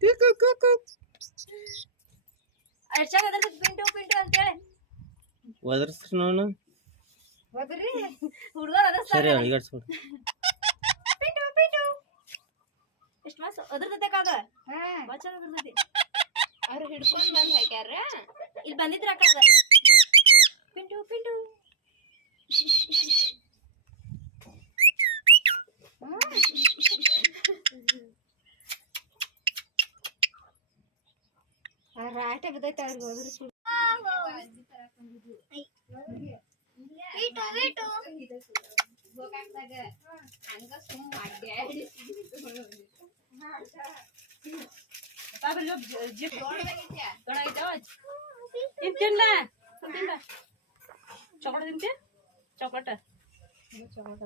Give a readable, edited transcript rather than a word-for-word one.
ಪಿಂಟು ಪಿಂಟು ಅಂತೇಳಿ ಒದರ್ಸ್ರಿ ನೋನು ಹೋದ್ರಿ ಹುಡುಗರು ಸರಿ ಅಳಿಗಾಡ್ಸ್ಬಿಡು. ಪಿಂಟು ಪಿಂಟು ಎಷ್ಟು ಮಾಸ ಅದ್ರದತೆ ಕಾದ ಬಚ್ಚ ಅದ್ರದತೆ ಅವ್ರು ಹಿಡ್ಕೊಂಡ್ ಬಂದ್ ಹಾಕ್ಯಾರ ಇಲ್ಲಿ ಬಂದಿದ್ರ ಅಕ್ಕ ಪಿಂಟು ಪಿಂಟು ರಾಟೆ ಬಿದ್ದೈತೆ ಅವ್ರಿಗೆ ಹೋದ್ರಿ ಗೋಕಾಕ್ದಾಗ ಹಂಗ ಸುಮ್ಮ ಅಡ್ಡಾಡಿ ತಿಂತಿಲ್ಲ ಚಾಕ್ಲೇಟ್ ತಿಂತಿ ಚಾಕ್ಲೇಟ್ ಚಾಕ್ಲೇಟ್